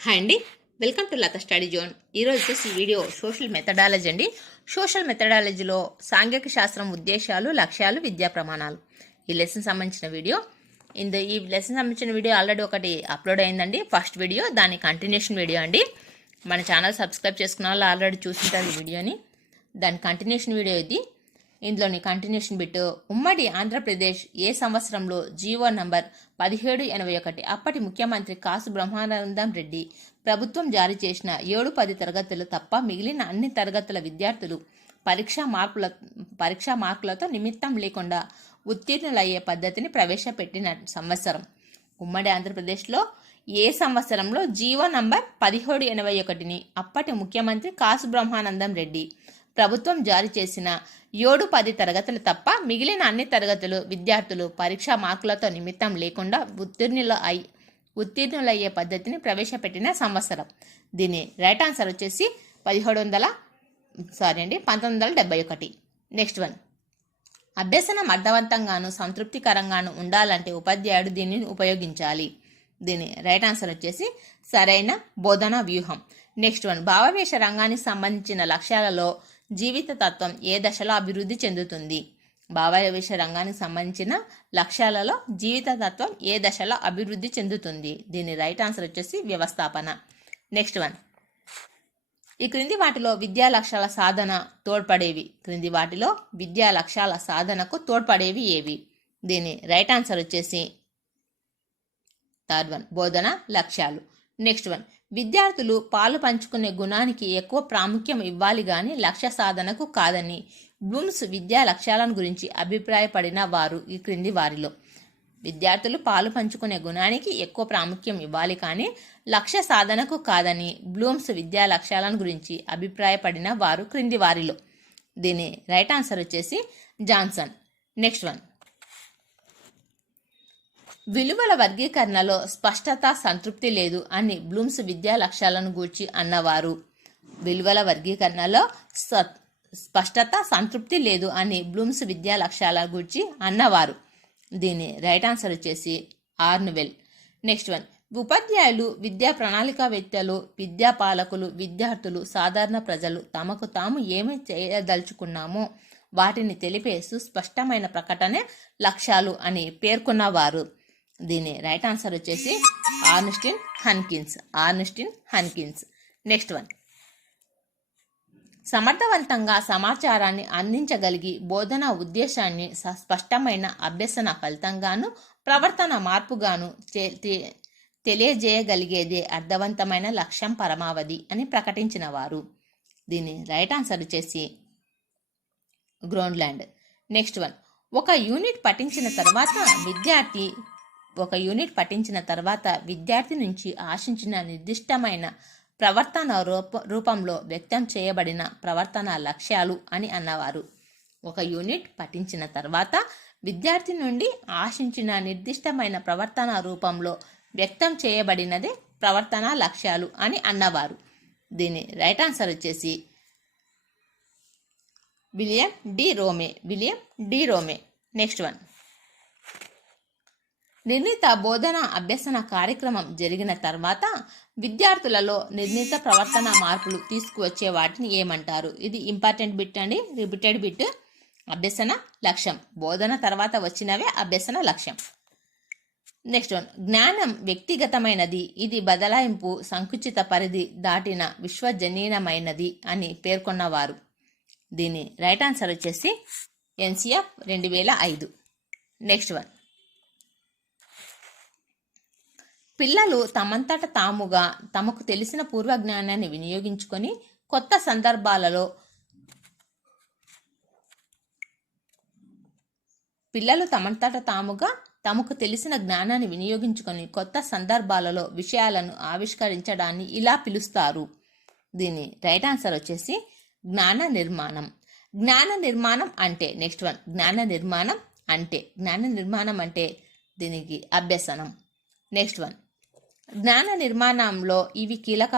Hi అండి, welcome to Latha study zone. ఈరోజు వచ్చేసి వీడియో సోషల్ మెథడాలజీ అండి. సోషల్ మెథడాలజీలో సాంఘిక శాస్త్రం ఉద్దేశాలు, లక్ష్యాలు, విద్యా ప్రమాణాలు ఈ లెసన్ సంబంధించిన వీడియో. ఈ లెసన్ సంబంధించిన వీడియో ఆల్రెడీ ఒకటి అప్లోడ్ అయిందండి. ఫస్ట్ వీడియో, దాని కంటిన్యూషన్ వీడియో అండి. మన ఛానల్ సబ్స్క్రైబ్ చేసుకున్న వాళ్ళు ఆల్రెడీ చూసింటారు ఈ వీడియోని. దాని కంటిన్యూషన్ వీడియో ఇది. ఇందులోని కంటిన్యూషన్ బిట్, ఉమ్మడి ఆంధ్రప్రదేశ్ ఏ సంవత్సరంలో జీవో నంబర్ 1781 అప్పటి ముఖ్యమంత్రి కాసు బ్రహ్మానందం రెడ్డి ప్రభుత్వం జారీ చేసిన 7-10 తరగతులు తప్ప మిగిలిన అన్ని తరగతుల విద్యార్థులు పరీక్షా మార్కులతో నిమిత్తం లేకుండా ఉత్తీర్ణులయ్యే పద్ధతిని ప్రవేశపెట్టిన సంవత్సరం? ఉమ్మడి ఆంధ్రప్రదేశ్లో ఏ సంవత్సరంలో జీవో నంబర్ 1781ని అప్పటి ముఖ్యమంత్రి కాసు బ్రహ్మానందం రెడ్డి ప్రభుత్వం జారీ చేసిన 7-10 తరగతులు తప్ప మిగిలిన అన్ని తరగతులు విద్యార్థులు పరీక్షా మార్కులతో నిమిత్తం లేకుండా ఉత్తీర్ణులయ్యే పద్ధతిని ప్రవేశపెట్టిన సంవత్సరం? దీని రైట్ ఆన్సర్ వచ్చేసి 1971. నెక్స్ట్ వన్, అభ్యసనం అర్థవంతంగాను సంతృప్తికరంగాను ఉండాలంటే ఉపాధ్యాయుడు దీనిని ఉపయోగించాలి. దీని రైట్ ఆన్సర్ వచ్చేసి సరైన బోధనా వ్యూహం. నెక్స్ట్ వన్, భావావేశ రంగానికి సంబంధించిన లక్ష్యాలలో జీవిత తత్వం ఏ దశలో అభివృద్ధి చెందుతుంది? భావావేశ రంగానికి సంబంధించిన లక్ష్యాలలో జీవిత తత్వం ఏ దశలో అభివృద్ధి చెందుతుంది? దీని రైట్ ఆన్సర్ వచ్చేసి వ్యవస్థాపన. నెక్స్ట్ వన్, ఈ క్రింది వాటిలో విద్యా లక్ష్యాల సాధన తోడ్పడేవి. క్రింది వాటిలో విద్యా లక్ష్యాల సాధనకు తోడ్పడేవి ఏవి? దీని రైట్ ఆన్సర్ వచ్చేసి థర్డ్ వన్, బోధన లక్ష్యాలు. నెక్స్ట్ వన్, విద్యార్థులు పాలు పంచుకునే గుణానికి ఎక్కువ ప్రాముఖ్యం ఇవ్వాలి గాని లక్ష్య సాధనకు కాదని బ్లూమ్స్ విద్యా లక్ష్యాలను గురించి అభిప్రాయపడిన వారు ఈ క్రింది వారిలో? విద్యార్థులు పాలు పంచుకునే గుణానికి ఎక్కువ ప్రాముఖ్యం ఇవ్వాలి కానీ లక్ష్య సాధనకు కాదని బ్లూమ్స్ విద్యా లక్ష్యాలను గురించి అభిప్రాయపడిన వారు క్రింది వారిలో? దీని రైట్ ఆన్సర్ వచ్చేసి జాన్సన్. నెక్స్ట్ వన్, విలువల వర్గీకరణలో స్పష్టత, సంతృప్తి లేదు అని బ్లూమ్స్ విద్యా లక్ష్యాలను గూర్చి అన్నవారు? విలువల వర్గీకరణలో స్పష్టత, సంతృప్తి లేదు అని బ్లూమ్స్ విద్యా లక్ష్యాల గూర్చి అన్నవారు? దీని రైట్ ఆన్సర్ వచ్చేసి ఆర్న్వెల్. నెక్స్ట్ వన్, ఉపాధ్యాయులు, విద్యా ప్రణాళికావేత్తలు, విద్యా పాలకులు, విద్యార్థులు, సాధారణ ప్రజలు తమకు తాము ఏమి చేయదలుచుకున్నామో వాటిని తెలిపే సుస్పష్టమైన ప్రకటనే లక్ష్యాలు అని పేర్కొన్నవారు? దీని రైట్ ఆన్సర్ వచ్చేసి ఆర్న్స్టీన్ హన్కిన్స్. నెక్స్ట్ వన్, సమర్థవంతంగా సమాచారాన్ని అందించగలిగి బోధనా ఉద్దేశాన్ని స్పష్టమైన అభ్యసన ఫలితంగాను ప్రవర్తన మార్పుగాను తెలియజేయగలిగేదే అర్థవంతమైన లక్ష్యం పరమావధి అని ప్రకటించిన వారు? దీని రైట్ ఆన్సర్ వచ్చేసి గ్రోన్లాండ్. నెక్స్ట్ వన్, ఒక యూనిట్ పఠించిన తర్వాత విద్యార్థి నుంచి ఆశించిన నిర్దిష్టమైన ప్రవర్తన రూపంలో వ్యక్తం చేయబడిన ప్రవర్తన లక్ష్యాలు అని అన్నవారు? ఒక యూనిట్ పఠించిన తర్వాత విద్యార్థి నుండి ఆశించిన నిర్దిష్టమైన ప్రవర్తన రూపంలో వ్యక్తం చేయబడినదే ప్రవర్తన లక్ష్యాలు అని అన్నవారు? దీని రైట్ ఆన్సర్ వచ్చేసి విలియం డి రోమే. నెక్స్ట్ వన్, నిర్ణీత బోధన అభ్యసన కార్యక్రమం జరిగిన తర్వాత విద్యార్థులలో నిర్ణీత ప్రవర్తన మార్పులు తీసుకువచ్చే వాటిని ఏమంటారు? ఇది ఇంపార్టెంట్ బిట్ అండి, రిపీటెడ్ బిట్. అభ్యసన లక్ష్యం, బోధన తర్వాత వచ్చినవే అభ్యసన లక్ష్యం. నెక్స్ట్ వన్, జ్ఞానం వ్యక్తిగతమైనది, ఇది బదలాయింపు సంకుచిత పరిధి దాటిన విశ్వజనీనమైనది అని పేర్కొన్నవారు? దీని రైట్ ఆన్సర్ వచ్చేసి NCF 2005. నెక్స్ట్ వన్, పిల్లలు తమంతట తాముగా తమకు తెలిసిన పూర్వజ్ఞానాన్ని వినియోగించుకొని కొత్త సందర్భాలలో విషయాలను ఆవిష్కరించడాన్ని ఇలా పిలుస్తారు? దీని రైట్ ఆన్సర్ వచ్చేసి జ్ఞాన నిర్మాణం అంటే నెక్స్ట్ వన్, జ్ఞాన నిర్మాణం అంటే దీనికి అభ్యసనం. నెక్స్ట్ వన్, జ్ఞాన నిర్మాణంలో ఇవి కీలక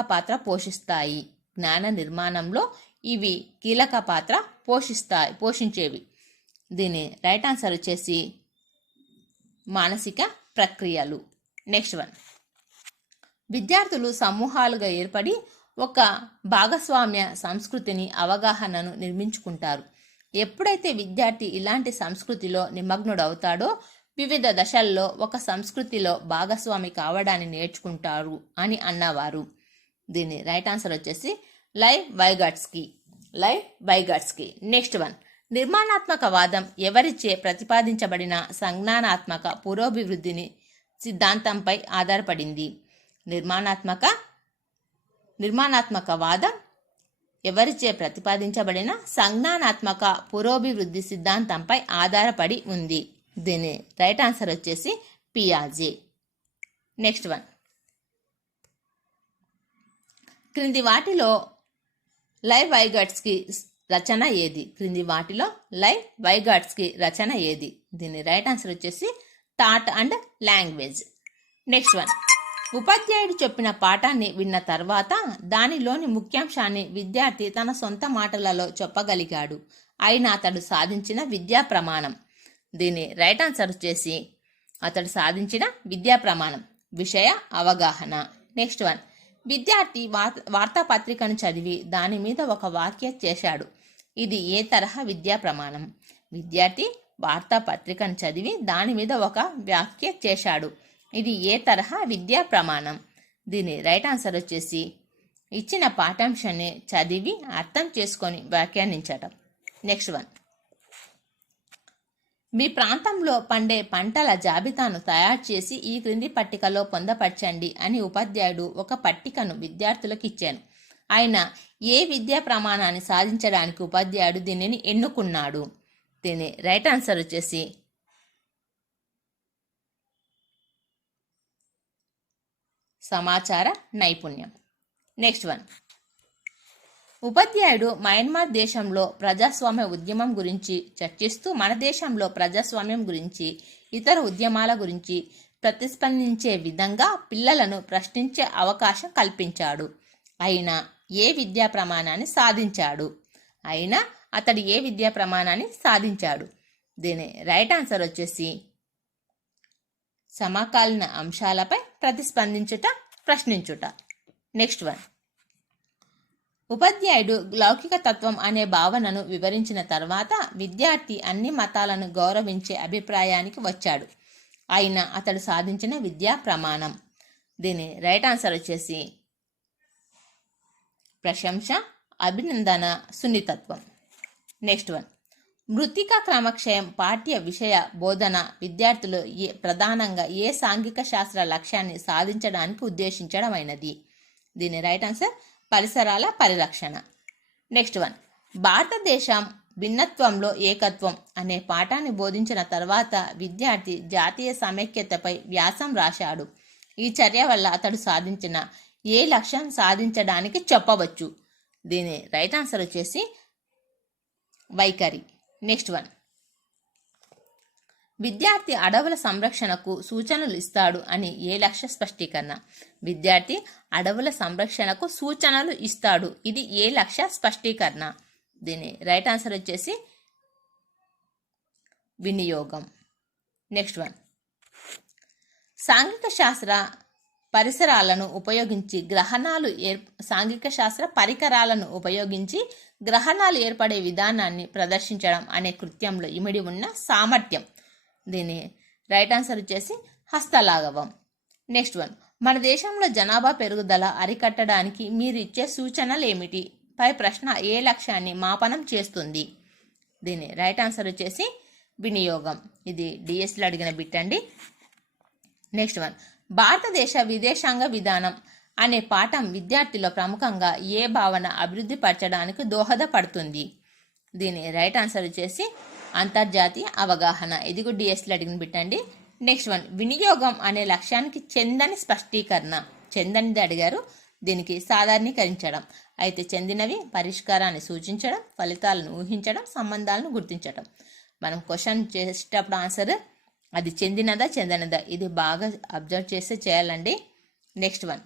పాత్ర పోషించేవి. దీని రైట్ ఆన్సర్ వచ్చేసి మానసిక ప్రక్రియలు. నెక్స్ట్ వన్, విద్యార్థులు సమూహాలుగా ఏర్పడి ఒక భాగస్వామ్య సంస్కృతిని అవగాహనను నిర్మించుకుంటారు. ఎప్పుడైతే విద్యార్థి ఇలాంటి సంస్కృతిలో నిమగ్నుడవుతాడో వివిధ దశల్లో ఒక సంస్కృతిలో భాగస్వామి కావడాన్ని నేర్చుకుంటారు అని అన్నవారు. దీని రైట్ ఆన్సర్ వచ్చేసి లైవ్ వైగాట్స్కీ. నెక్స్ట్ వన్, నిర్మాణాత్మకవాదం ఎవరిచే ప్రతిపాదించబడిన సంజ్ఞానాత్మక పురోభివృద్ధిని సిద్ధాంతంపై ఆధారపడింది. నిర్మాణాత్మకవాదం ఎవరిచే ప్రతిపాదించబడిన సంజ్ఞానాత్మక పురోభివృద్ధి సిద్ధాంతంపై ఆధారపడి ఉంది. దీని రైట్ ఆన్సర్ వచ్చేసి పియాజే. నెక్స్ట్ వన్, క్రింది వాటిలో లైవ్ వైగాట్స్కీ రచన ఏది? దీని రైట్ ఆన్సర్ వచ్చేసి thought and language. Next one, ఉపాధ్యాయుడు చెప్పిన పాఠాన్ని విన్న తర్వాత దానిలోని ముఖ్యాంశాన్ని విద్యార్థి తన సొంత మాటలలో చెప్పగలిగాడు. అయినా అతడు సాధించిన విద్యా ప్రమాణం. దీని రైట్ ఆన్సర్ వచ్చేసి అతడు సాధించిన విద్యా ప్రమాణం విషయ అవగాహన. నెక్స్ట్ వన్, విద్యార్థి వార్తాపత్రికను చదివి దాని మీద ఒక వ్యాఖ్య చేశాడు. ఇది ఏ తరహా విద్యా ప్రమాణం? విద్యార్థి వార్తాపత్రికను చదివి దాని మీద ఒక వ్యాఖ్య చేశాడు. ఇది ఏ తరహా విద్యా ప్రమాణం? దీని రైట్ ఆన్సర్ వచ్చేసి ఇచ్చిన పాఠాంశాన్ని చదివి అర్థం చేసుకొని వ్యాఖ్యానించటం. నెక్స్ట్ వన్, మీ ప్రాంతంలో పండే పంటల జాబితాను తయారు చేసి ఈ క్రింది పట్టికలో పొందపరచండి అని ఉపాధ్యాయుడు ఒక పట్టికను విద్యార్థులకు ఇచ్చాను. ఆయన ఏ విద్యా ప్రమాణాన్ని సాధించడానికి ఉపాధ్యాయుడు దీనిని ఎన్నుకున్నాడు? దీని రైట్ ఆన్సర్ వచ్చేసి సమాచార నైపుణ్యం. నెక్స్ట్ వన్, ఉపాధ్యాయుడు మయన్మార్ దేశంలో ప్రజాస్వామ్య ఉద్యమం గురించి చర్చిస్తూ మన దేశంలో ప్రజాస్వామ్యం గురించి ఇతర ఉద్యమాల గురించి ప్రతిస్పందించే విధంగా పిల్లలను ప్రశ్నించే అవకాశం కల్పించాడు. అయినా ఏ విద్యా ప్రమాణాన్ని సాధించాడు? దీని రైట్ ఆన్సర్ వచ్చేసి సమకాలీన అంశాలపై ప్రశ్నించుట. నెక్స్ట్ వన్, ఉపాధ్యాయుడు లౌకిక తత్వం అనే భావనను వివరించిన తర్వాత విద్యార్థి అన్ని మతాలను గౌరవించే అభిప్రాయానికి వచ్చాడు. అయినా అతడు సాధించిన విద్యా ప్రమాణం. దీని రైట్ ఆన్సర్ వచ్చేసి ప్రశంస, అభినందన, సున్నితత్వం. నెక్స్ట్ వన్, మృత్తికా క్రమక్షయం పాఠ్య విషయ బోధన విద్యార్థులు ప్రధానంగా ఏ సాంఘిక శాస్త్ర లక్ష్యాన్ని సాధించడానికి ఉద్దేశించడమైనది? దీని రైట్ ఆన్సర్ పరిసరాల పరిరక్షణ. నెక్స్ట్ వన్, భారతదేశం భిన్నత్వంలో ఏకత్వం అనే పాఠాన్ని బోధించిన తర్వాత విద్యార్థి జాతీయ సమైక్యతపై వ్యాసం రాశాడు. ఈ చర్య వల్ల అతడు సాధించిన ఏ లక్ష్యం సాధించడానికి చెప్పవచ్చు? దీని రైట్ ఆన్సర్ వచ్చేసి వైఖరి. నెక్స్ట్ వన్, విద్యార్థి అడవుల సంరక్షణకు సూచనలు ఇస్తాడు అని ఏ లక్ష్య స్పష్టీకరణ? విద్యార్థి అడవుల సంరక్షణకు సూచనలు ఇస్తాడు, ఇది ఏ లక్ష్య స్పష్టీకరణ? దీని రైట్ ఆన్సర్ వచ్చేసి వినియోగం. నెక్స్ట్ వన్, సాంఘిక శాస్త్ర పరికరాలను ఉపయోగించి గ్రహణాలు ఏర్పడే విధానాన్ని ప్రదర్శించడం అనే కృత్యంలో ఇమిడి ఉన్న సామర్థ్యం. దీని రైట్ ఆన్సర్ వచ్చేసి హస్తలాఘవం. నెక్స్ట్ వన్, మన దేశంలో జనాభా పెరుగుదల అరికట్టడానికి మీరు ఇచ్చే సూచనలు ఏమిటి? పై ప్రశ్న ఏ లక్ష్యాన్ని మాపనం చేస్తుంది? దీని రైట్ ఆన్సర్ వచ్చేసి వినియోగం. ఇది డిఎస్లో అడిగిన బిట్ అండి. నెక్స్ట్ వన్, భారతదేశ విదేశాంగ విధానం అనే పాఠం విద్యార్థిలో ప్రముఖంగా ఏ భావన అభివృద్ధి పరచడానికి దోహదపడుతుంది? దీని రైట్ ఆన్సర్ వచ్చేసి అంతర్జాతీయ అవగాహన. ఇది కూడా డిఎస్లో అడిగిన బిట్టండి. నెక్స్ట్ వన్, వినియోగం అనే లక్ష్యానికి చెందని స్పష్టీకరణ. చెందనిది అడిగారు, దీనికి సాధారణీకరించడం. అయితే చెందినవి పరిష్కారాన్ని సూచించడం, ఫలితాలను ఊహించడం, సంబంధాలను గుర్తించడం. మనం క్వశ్చన్ చేసేటప్పుడు ఆన్సర్ అది చెందినదా చెందనదా ఇది బాగా అబ్జర్వ్ చేస్తే చేయాలండి. నెక్స్ట్ వన్,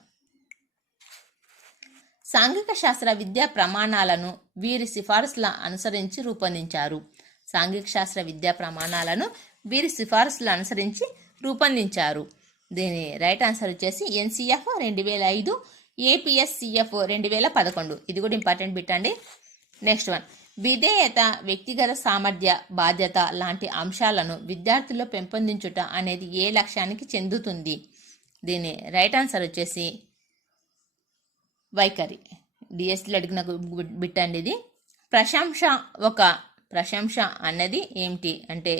సాంఘిక శాస్త్ర విద్యా ప్రమాణాలను వీరి సిఫారసుల అనుసరించి రూపొందించారు. సాంఘిక శాస్త్ర విద్యా ప్రమాణాలను వీరి సిఫారసులు అనుసరించి రూపొందించారు. దీని రైట్ ఆన్సర్ వచ్చేసి ఎన్సిఎఫ్ 2005, ఏపీఎస్సిఎఫ్ 2011. ఇది కూడా ఇంపార్టెంట్ బిట్ అండి. నెక్స్ట్ వన్, విధేయత, వ్యక్తిగత సామర్థ్య, బాధ్యత లాంటి అంశాలను విద్యార్థుల్లో పెంపొందించుట అనేది ఏ లక్ష్యానికి చెందుతుంది? దీని రైట్ ఆన్సర్ వచ్చేసి వైఖరి. డిఎస్సిలో అడిగిన బిట్ అండి ఇది. ప్రశంస అన్నది ఏమిటి అంటే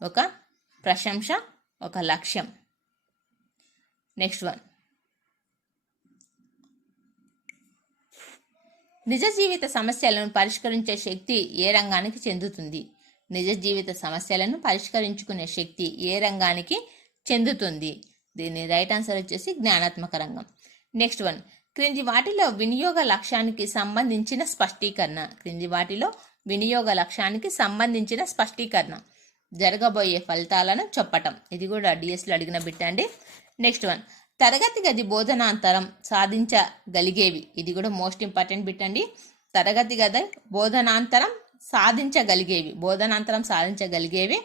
ఒక ప్రశంస ఒక లక్ష్యం. నెక్స్ట్ వన్, నిజ జీవిత సమస్యలను పరిష్కరించే శక్తి ఏ రంగానికి చెందుతుంది? నిజ జీవిత సమస్యలను పరిష్కరించుకునే శక్తి ఏ రంగానికి చెందుతుంది? దీని రైట్ ఆన్సర్ వచ్చేసి జ్ఞానాత్మక రంగం. నెక్స్ట్ వన్, క్రింది వాటిలో వినియోగ లక్ష్యానికి సంబంధించిన స్పష్టీకరణ జరగబోయే ఫలితాలను చెప్పటం. ఇది కూడా డిఎస్లో అడిగిన బిట్ అండి. నెక్స్ట్ వన్, తరగతి గది బోధనాంతరం సాధించగలిగేవి. ఇది కూడా మోస్ట్ ఇంపార్టెంట్ బిట్ అండి. తరగతి గది బోధనాంతరం సాధించగలిగేవి.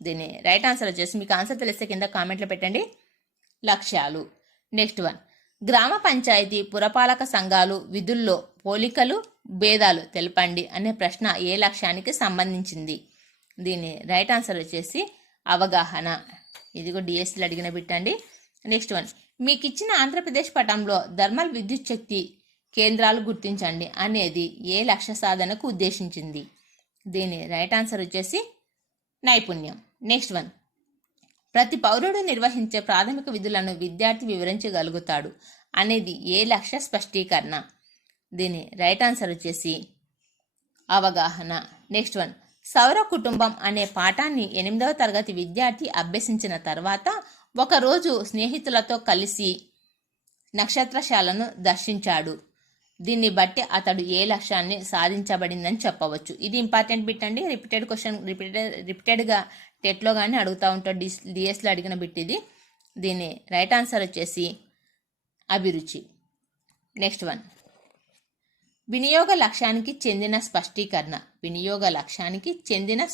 దీని రైట్ ఆన్సర్ వచ్చేసి, మీకు ఆన్సర్ తెలిస్తే కింద కామెంట్లో పెట్టండి, లక్ష్యాలు. నెక్స్ట్ వన్, గ్రామ పంచాయతీ పురపాలక సంఘాలు విధుల్లో పోలికలు, భేదాలు తెలపండి అనే ప్రశ్న ఏ లక్ష్యానికి సంబంధించింది? దీని రైట్ ఆన్సర్ వచ్చేసి అవగాహన. ఇది కూడా డిఎస్సీలో అడిగిన బిట్ అండి. నెక్స్ట్ వన్, మీకు ఇచ్చిన ఆంధ్రప్రదేశ్ పటంలో థర్మల్ విద్యుత్ శక్తి కేంద్రాలు గుర్తించండి అనేది ఏ లక్ష్య సాధనకు ఉద్దేశించింది? దీని రైట్ ఆన్సర్ వచ్చేసి నైపుణ్యం. నెక్స్ట్ వన్, ప్రతి పౌరుడు నిర్వహించే ప్రాథమిక విధులను విద్యార్థి వివరించగలుగుతాడు అనేది ఏ లక్ష్య స్పష్టీకరణ? దీని రైట్ ఆన్సర్ వచ్చేసి అవగాహన. నెక్స్ట్ వన్, సౌర కుటుంబం అనే పాఠాన్ని 8వ తరగతి విద్యార్థి అభ్యసించిన తర్వాత ఒకరోజు స్నేహితులతో కలిసి నక్షత్రశాలను దర్శించాడు. దీన్ని బట్టి అతడు ఏ లక్ష్యాన్ని సాధించబడిందని చెప్పవచ్చు. ఇది ఇంపార్టెంట్ బిట్ అండి. రిపీటెడ్గా టెట్లో కానీ అడుగుతూ ఉంటాడు, డిఎస్లో అడిగిన బిట్ ఇది. దీని రైట్ ఆన్సర్ వచ్చేసి అభిరుచి. నెక్స్ట్ వన్, వినియోగ లక్ష్యానికి చెందిన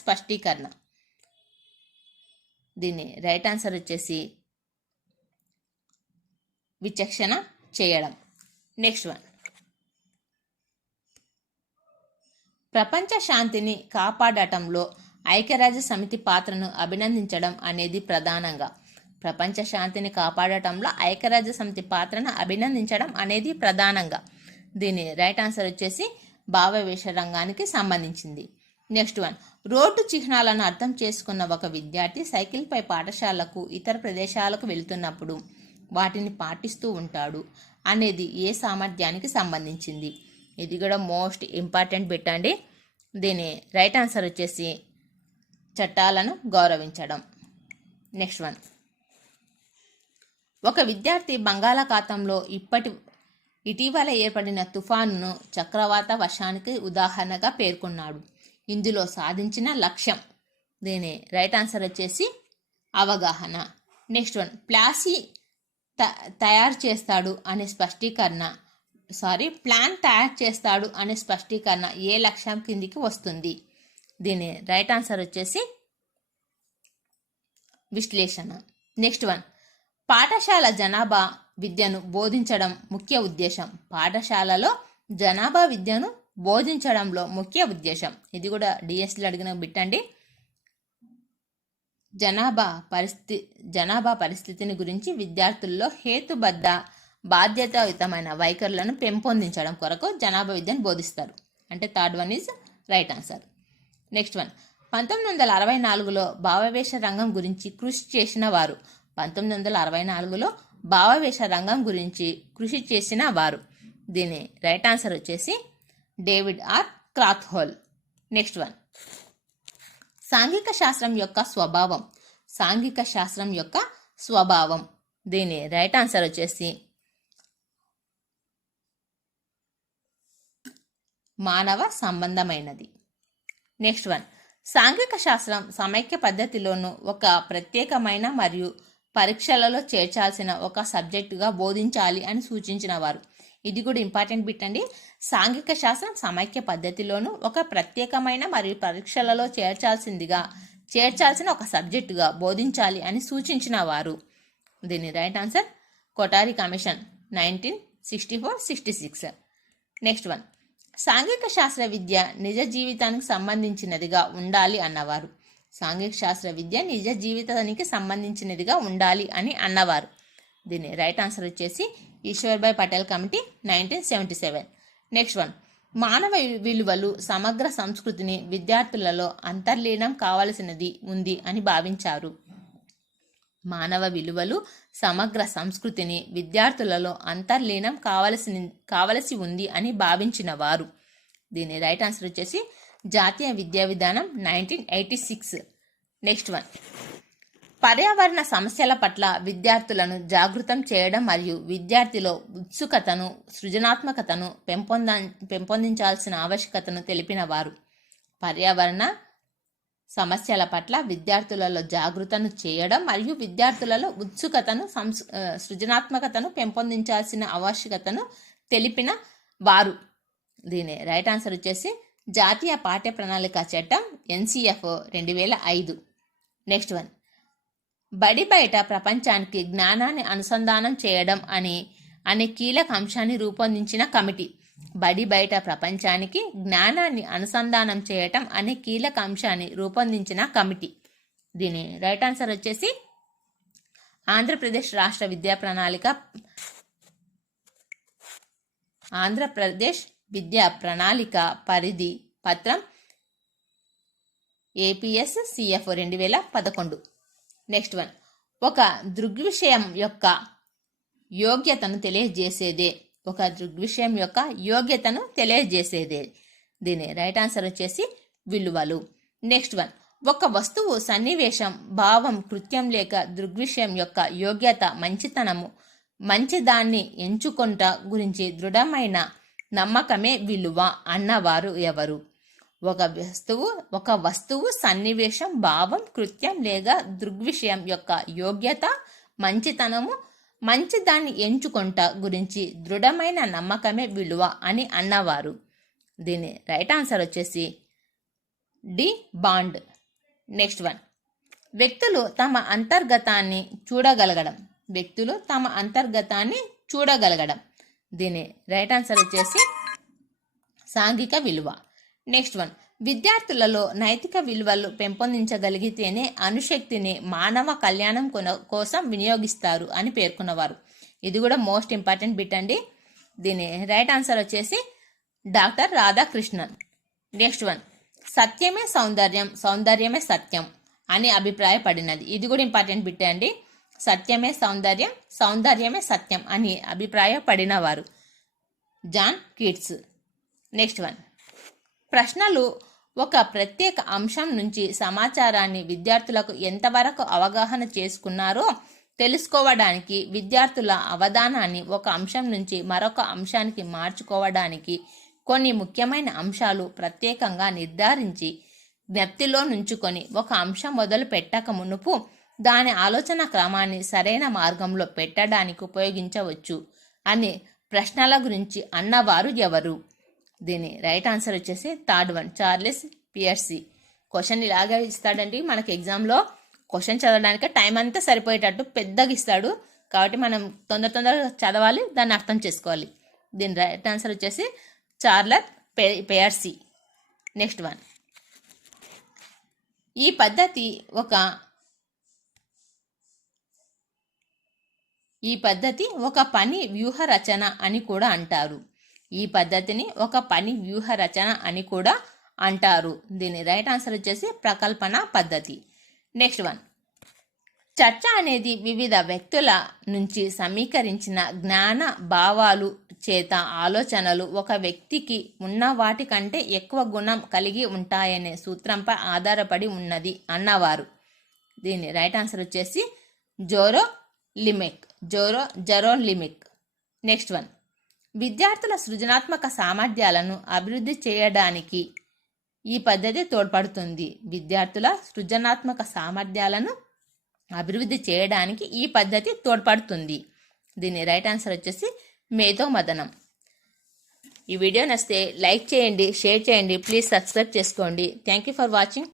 స్పష్టీకరణ. దీని రైట్ ఆన్సర్ వచ్చేసి విచక్షణ చేయడం. నెక్స్ట్ వన్, ప్రపంచ శాంతిని కాపాడటంలో ఐక్యరాజ్య సమితి పాత్రను అభినందించడం అనేది ప్రధానంగా. ప్రపంచ శాంతిని కాపాడటంలో ఐక్యరాజ్య సమితి పాత్రను అభినందించడం అనేది ప్రధానంగా. దీని రైట్ ఆన్సర్ వచ్చేసి భావవేశ రంగానికి సంబంధించింది. నెక్స్ట్ వన్, రోడ్డు చిహ్నాలను అర్థం చేసుకున్న ఒక విద్యార్థి సైకిల్పై పాఠశాలకు ఇతర ప్రదేశాలకు వెళ్తున్నప్పుడు వాటిని పాటిస్తూ ఉంటాడు అనేది ఏ సామర్థ్యానికి సంబంధించింది? ఇది కూడా మోస్ట్ ఇంపార్టెంట్ బిట్ అండి. దీని రైట్ ఆన్సర్ వచ్చేసి చట్టాలను గౌరవించడం. నెక్స్ట్ వన్, ఒక విద్యార్థి బంగాళాఖాతంలో ఇటీవల ఏర్పడిన తుఫానును చక్రవాత వర్షానికి ఉదాహరణగా పేర్కొన్నాడు. ఇందులో సాధించిన లక్ష్యం. దీని రైట్ ఆన్సర్ వచ్చేసి అవగాహన. నెక్స్ట్ వన్, ప్లాన్ తయారు చేస్తాడు అనే స్పష్టీకరణ ఏ లక్ష్యం కిందికి వస్తుంది? దీని రైట్ ఆన్సర్ వచ్చేసి విశ్లేషణ. నెక్స్ట్ వన్, పాఠశాల జనాభా విద్యను బోధించడం ముఖ్య ఉద్దేశం. పాఠశాలలో జనాభా విద్యను బోధించడంలో ముఖ్య ఉద్దేశం. ఇది కూడా డిఎస్సీలో అడిగిన బిట్ అండి. జనాభా పరిస్థితిని గురించి విద్యార్థుల్లో హేతుబద్ధ బాధ్యతాయుతమైన వైఖరులను పెంపొందించడం కొరకు జనాభా విద్యను బోధిస్తారు. అంటే third one is right answer. Next one, 1964లో భావవేశ రంగం గురించి కృషి చేసిన వారు. 1964లో భావవేశ రంగం గురించి కృషి చేసిన వారు. దీని రైట్ ఆన్సర్ వచ్చేసి డేవిడ్ ఆర్ క్రాత్హోల్. నెక్స్ట్ వన్, సాంఘిక శాస్త్రం యొక్క స్వభావం. దీని రైట్ ఆన్సర్ వచ్చేసి మానవ సంబంధమైనది. నెక్స్ట్ వన్, సాంఘిక శాస్త్రం సమైక్య పద్ధతిలోను ఒక ప్రత్యేకమైన మరియు పరీక్షలలో చేర్చాల్సిన ఒక సబ్జెక్టుగా బోధించాలి అని సూచించిన వారు. ఇది కూడా ఇంపార్టెంట్ బిట్ అండి. సాంఘిక శాస్త్రం సమైక్య పద్ధతిలోను ఒక ప్రత్యేకమైన మరియు పరీక్షలలో చేర్చాల్సిన ఒక సబ్జెక్టుగా బోధించాలి అని సూచించిన వారు. దీని right answer Kothari commission 1964-66. Next one, సాంఘిక శాస్త్ర విద్య నిజ జీవితానికి సంబంధించినదిగా ఉండాలి అన్నవారు. సాంఘిక శాస్త్ర విద్య నిజ జీవితానికి సంబంధించినదిగా ఉండాలి అని అన్నవారు. దీని రైట్ ఆన్సర్ వచ్చేసి Ishwarbhai Patel committee 1977. Next one, మానవ విలువలు సమగ్ర సంస్కృతిని విద్యార్థులలో అంతర్లీనం కావలసినది ఉంది అని భావించారు. మానవ విలువలు సమగ్ర సంస్కృతిని విద్యార్థులలో అంతర్లీనం కావలసి ఉంది అని భావించిన వారు. దీని రైట్ ఆన్సర్ వచ్చేసి జాతీయ విద్యా విధానం 1986. నెక్స్ట్ వన్, పర్యావరణ సమస్యల పట్ల విద్యార్థులను జాగృతం చేయడం మరియు విద్యార్థిలో ఉత్సుకతను సృజనాత్మకతను పెంపొందించాల్సిన ఆవశ్యకతను తెలిపిన వారు. పర్యావరణ సమస్యల పట్ల విద్యార్థులలో జాగృతను చేయడం మరియు విద్యార్థులలో ఉత్సుకతను సృజనాత్మకతను పెంపొందించాల్సిన ఆవశ్యకతను తెలిపిన వారు. దీని రైట్ ఆన్సర్ వచ్చేసి జాతీయ పాఠ్య ప్రణాళిక చట్టం NCF 2005. నెక్స్ట్ వన్, బడి బయట ప్రపంచానికి జ్ఞానాన్ని అనుసంధానం చేయడం అనే కీలక అంశాన్ని రూపొందించిన కమిటీ. బడి బయట ప్రపంచానికి జ్ఞానాన్ని అనుసంధానం చేయటం అనే కీలక అంశాన్ని రూపొందించిన కమిటీ. దీని రైట్ ఆన్సర్ వచ్చేసి ఆంధ్రప్రదేశ్ రాష్ట్ర విద్యా ప్రణాళిక ఆంధ్రప్రదేశ్ విద్యా ప్రణాళిక పరిధి పత్రం APSCF 2011. నెక్స్ట్ వన్, ఒక దృగ్విషయం యొక్క యోగ్యతను తెలియజేసేదే. ఒక దృగ్విషయం యొక్క యోగ్యతను తెలియజేసేదే. దీని రైట్ ఆన్సర్ వచ్చేసి విలువలు. నెక్స్ట్ వన్, ఒక వస్తువు సన్నివేశం భావం కృత్యం లేక దృగ్విషయం యొక్క యోగ్యత మంచితనము మంచిదాన్ని ఎంచుకొంట గురించి దృఢమైన నమ్మకమే విలువ అన్నవారు ఎవరు? ఒక వస్తువు సన్నివేశం భావం కృత్యం లేదా దృగ్విషయం యొక్క యోగ్యత మంచితనము మంచిదాన్ని ఎంచుకొంట గురించి దృఢమైన నమ్మకమే విలువ అని అన్నవారు. దీని రైట్ ఆన్సర్ వచ్చేసి డి బాండ్. నెక్స్ట్ వన్, వ్యక్తులు తమ అంతర్గతాన్ని చూడగలగడం. వ్యక్తులు తమ అంతర్గతాన్ని చూడగలగడం. దీని రైట్ ఆన్సర్ వచ్చేసి సాంఘిక విలువ. నెక్స్ట్ వన్, విద్యార్థులలో నైతిక విలువలు పెంపొందించగలిగితేనే అణుశక్తిని మానవ కళ్యాణం కోసం వినియోగిస్తారు అని పేర్కొన్నవారు. ఇది కూడా మోస్ట్ ఇంపార్టెంట్ బిట్ అండి. దీని రైట్ ఆన్సర్ వచ్చేసి డాక్టర్ రాధాకృష్ణన్. నెక్స్ట్ వన్, సత్యమే సౌందర్యం సౌందర్యమే సత్యం అని అభిప్రాయపడినది. ఇది కూడా ఇంపార్టెంట్ బిట్ అండి. సత్యమే సౌందర్యం సౌందర్యమే సత్యం అని అభిప్రాయపడినవారు జాన్ కీట్స్. నెక్స్ట్ వన్, ప్రశ్నలు ఒక ప్రత్యేక అంశం నుంచి సమాచారాన్ని విద్యార్థులకు ఎంతవరకు అవగాహన చేసుకున్నారో తెలుసుకోవడానికి విద్యార్థుల అవధానాన్ని ఒక అంశం నుంచి మరొక అంశానికి మార్చుకోవడానికి కొన్ని ముఖ్యమైన అంశాలు ప్రత్యేకంగా నిర్ధారించి జ్ఞప్తిలో నుంచుకొని ఒక అంశం మొదలు పెట్టక మునుపు దాని ఆలోచన క్రమాన్ని సరైన మార్గంలో పెట్టడానికి ఉపయోగించవచ్చు అని ప్రశ్నల గురించి అన్నవారు ఎవరు? దీని రైట్ ఆన్సర్ వచ్చేసి థర్డ్ వన్, చార్లెస్ పియర్సీ. క్వశ్చన్ ఇలాగే ఇస్తాడండి మనకి ఎగ్జామ్లో. క్వశ్చన్ చదవడానికి టైం అంతా సరిపోయేటట్టు పెద్దగా ఇస్తాడు. కాబట్టి మనం తొందరగా చదవాలి, దాన్ని అర్థం చేసుకోవాలి. దీని రైట్ ఆన్సర్ వచ్చేసి చార్లెస్ పియర్సీ. నెక్స్ట్ వన్, ఈ పద్ధతి ఒక పని వ్యూహ రచన అని కూడా అంటారు. ఈ పద్ధతిని ఒక పని వ్యూహ రచన అని కూడా అంటారు. దీని రైట్ ఆన్సర్ వచ్చేసి ప్రకల్పన పద్ధతి. నెక్స్ట్ వన్, చర్చ అనేది వివిధ వ్యక్తుల నుంచి సమీకరించిన జ్ఞాన భావాలు చేత ఆలోచనలు ఒక వ్యక్తికి ఉన్న వాటి కంటే ఎక్కువ గుణం కలిగి ఉంటాయనే సూత్రంపై ఆధారపడి ఉన్నది అన్నవారు. దీని రైట్ ఆన్సర్ వచ్చేసి జెరోలిమిక్. నెక్స్ట్ వన్, విద్యార్థుల సృజనాత్మక సామర్థ్యాలను అభివృద్ధి చేయడానికి ఈ పద్ధతి తోడ్పడుతుంది. విద్యార్థుల సృజనాత్మక సామర్థ్యాలను అభివృద్ధి చేయడానికి ఈ పద్ధతి తోడ్పడుతుంది. దీని రైట్ ఆన్సర్ వచ్చేసి మేధో మథనం. ఈ వీడియో నచ్చితే లైక్ చేయండి, షేర్ చేయండి, ప్లీజ్ సబ్స్క్రైబ్ చేసుకోండి. Thank you for watching.